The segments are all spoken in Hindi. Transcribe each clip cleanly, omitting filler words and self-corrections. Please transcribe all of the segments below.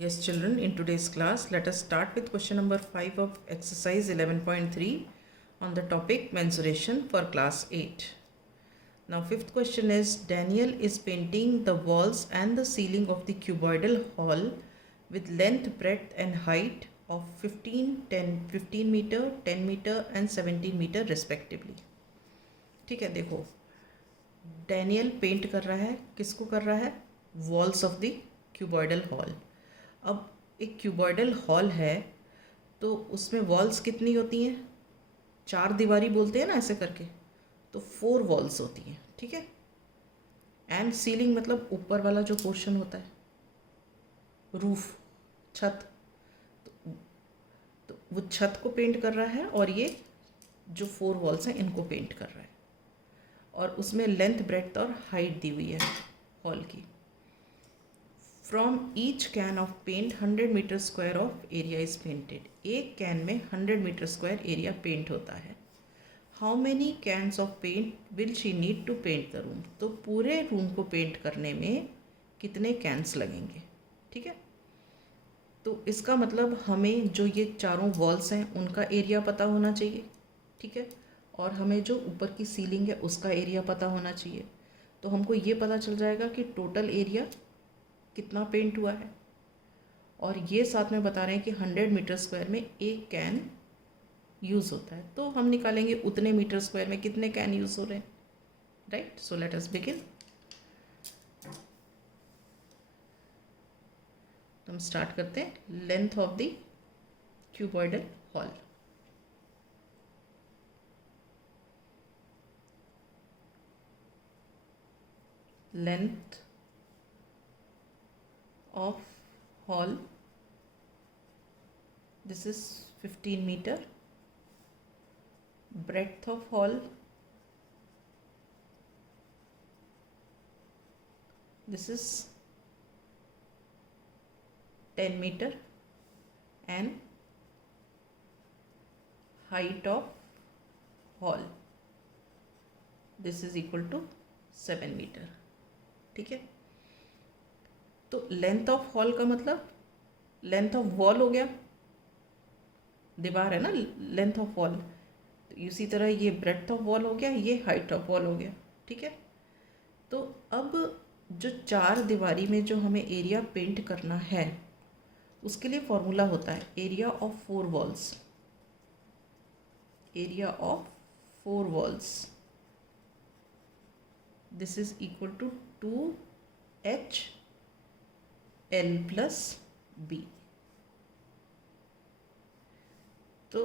Yes, children, in today's class, let us start with question number 5 of exercise 11.3 on the topic mensuration for class 8. Now, fifth question is Daniel is painting the walls and the ceiling of the cuboidal hall with length, breadth, and height of 15 meter, 10 meter, and 17 meter respectively. ठीक है, देखो डैनियल पेंट कर रहा है, किसको कर रहा है? Walls of the cuboidal hall. अब एक क्यूबॉइडल हॉल है तो उसमें वॉल्स कितनी होती हैं? 4 दीवारी बोलते हैं ना ऐसे करके, तो 4 वॉल्स होती हैं. ठीक है. एंड सीलिंग मतलब ऊपर वाला जो पोर्शन होता है, रूफ, छत, तो वो छत को पेंट कर रहा है और ये जो 4 वॉल्स हैं इनको पेंट कर रहा है. और उसमें लेंथ, ब्रेड्थ और हाइट दी हुई है हॉल की. From each can of paint 100 metre square of area is painted. एक कैन में 100 मीटर स्क्वायर एरिया पेंट होता है. How many cans of paint will she need to paint the room. तो पूरे रूम को पेंट करने में कितने कैन्स लगेंगे. ठीक है. तो इसका मतलब हमें जो ये चारों वॉल्स हैं उनका एरिया पता होना चाहिए. ठीक है. और हमें जो ऊपर की सीलिंग है उसका एरिया पता होना चाहिए. तो हमको ये पता चल जाएगा कि टोटल एरिया कितना पेंट हुआ है. और ये साथ में बता रहे हैं कि 100 मीटर स्क्वायर में एक कैन यूज़ होता है. तो हम निकालेंगे उतने मीटर स्क्वायर में कितने कैन यूज़ हो रहे हैं. Right. So let us begin. तो हम स्टार्ट करते हैं. Length of the cuboidal hall. Length of hall, this is 15 meter. Breadth of hall, this is 10 meter. And height of hall, this is equal to 7 meter. ठीक है. तो लेंथ ऑफ हॉल का मतलब लेंथ ऑफ वॉल हो गया, दीवार है ना, लेंथ ऑफ वॉल. तो इसी तरह ये ब्रेड्थ ऑफ वॉल हो गया, ये हाइट ऑफ वॉल हो गया. ठीक है. तो अब जो 4 दीवारी में जो हमें एरिया पेंट करना है उसके लिए फॉर्मूला होता है area of 4 walls. Area of 4 walls, this is equal to 2H L plus B. तो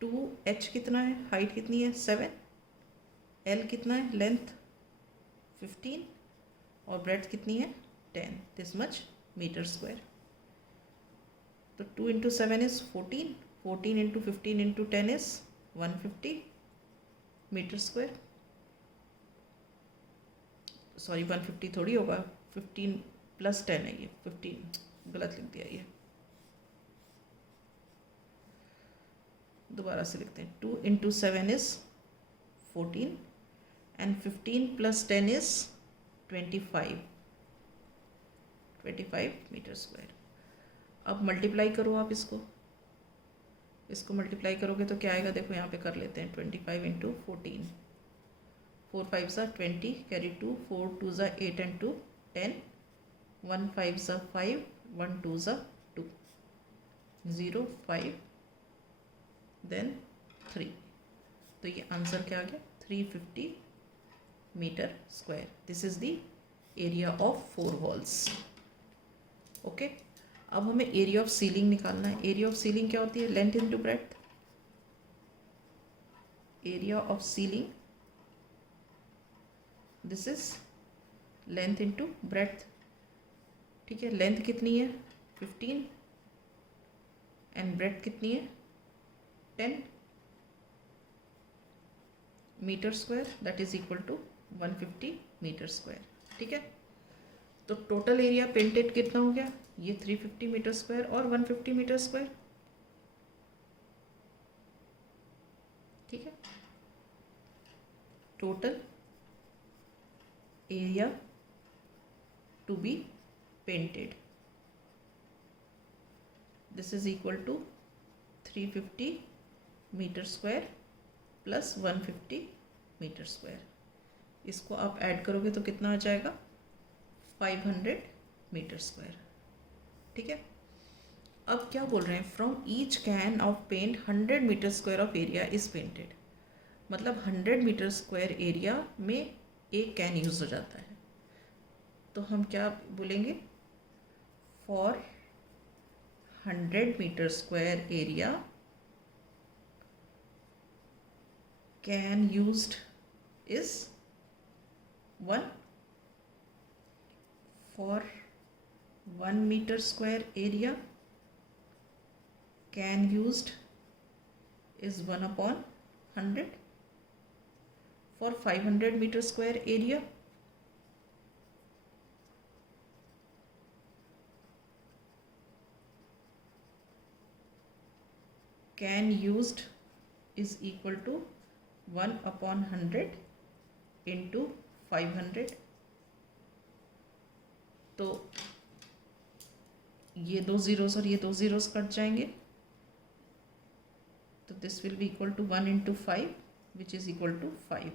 2H कितना है, हाइट कितनी है 7, L कितना है, लेंथ 15 और ब्रेड्थ कितनी है 10, दिस मच मीटर स्क्वायर. तो 2 into 7 is 14, 14 into 15 into 10 is 150 metre square. Sorry 150 थोड़ी होगा, 15 प्लस 10 है, ये 15 गलत लिख दिया. ये दोबारा से लिखते हैं. 2 into 7 is 14 and 15 plus 10 is 25 metre square. अब मल्टीप्लाई करो आप इसको मल्टीप्लाई करोगे तो क्या आएगा, देखो यहाँ पे कर लेते हैं. 25 इंटू 14, 4 5 ज़ा 20, कैरी 2, 4 2 ज़ा 8 एंड 2 10, 1 5 ज़ा 5, 1 2 ज़ा 2, 0 5 देन 3. तो ये आंसर क्या आ गया, 350 metre square. This is the area of 4 walls. Okay. अब हमें एरिया ऑफ सीलिंग निकालना है. एरिया ऑफ सीलिंग क्या होती है, length into breadth. Area of ceiling, this is length into breadth. ठीक है. लेंथ कितनी है 15 एंड ब्रेड्थ कितनी है 10 metre square, that is equal to 150 metre square. ठीक है. तो टोटल एरिया पेंटेड कितना हो गया, ये 350 मीटर स्क्वायर और 150 मीटर स्क्वायर. ठीक है. Total area to be painted. this is equal to 350 metre square plus 150 metre square. इसको आप ऐड करोगे तो कितना आ जाएगा 500 मीटर स्क्वायर. ठीक है. अब क्या बोल रहे हैं, from each can of paint 100 metre square of area is painted. मतलब 100 मीटर स्क्वायर एरिया में एक कैन यूज़ हो जाता है. तो हम क्या बोलेंगे, for 100 metre square area can used is 1. For 1 metre square area can used is 1 upon 100. For 500 meter square area can used is equal to 1 upon 100 into 500. तो ये 2 zeros और ये 2 zeros कट जाएंगे. तो this will be equal to 1 into 5 which is equal to 5.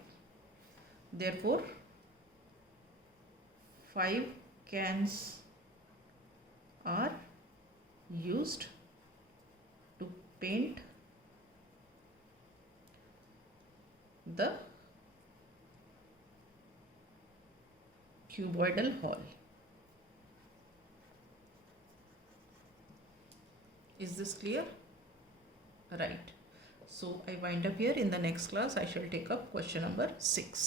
Therefore 5 cans are used to paint the cuboidal hall. Is this clear? Right. So I wind up here. In the next class I shall take up question number 6.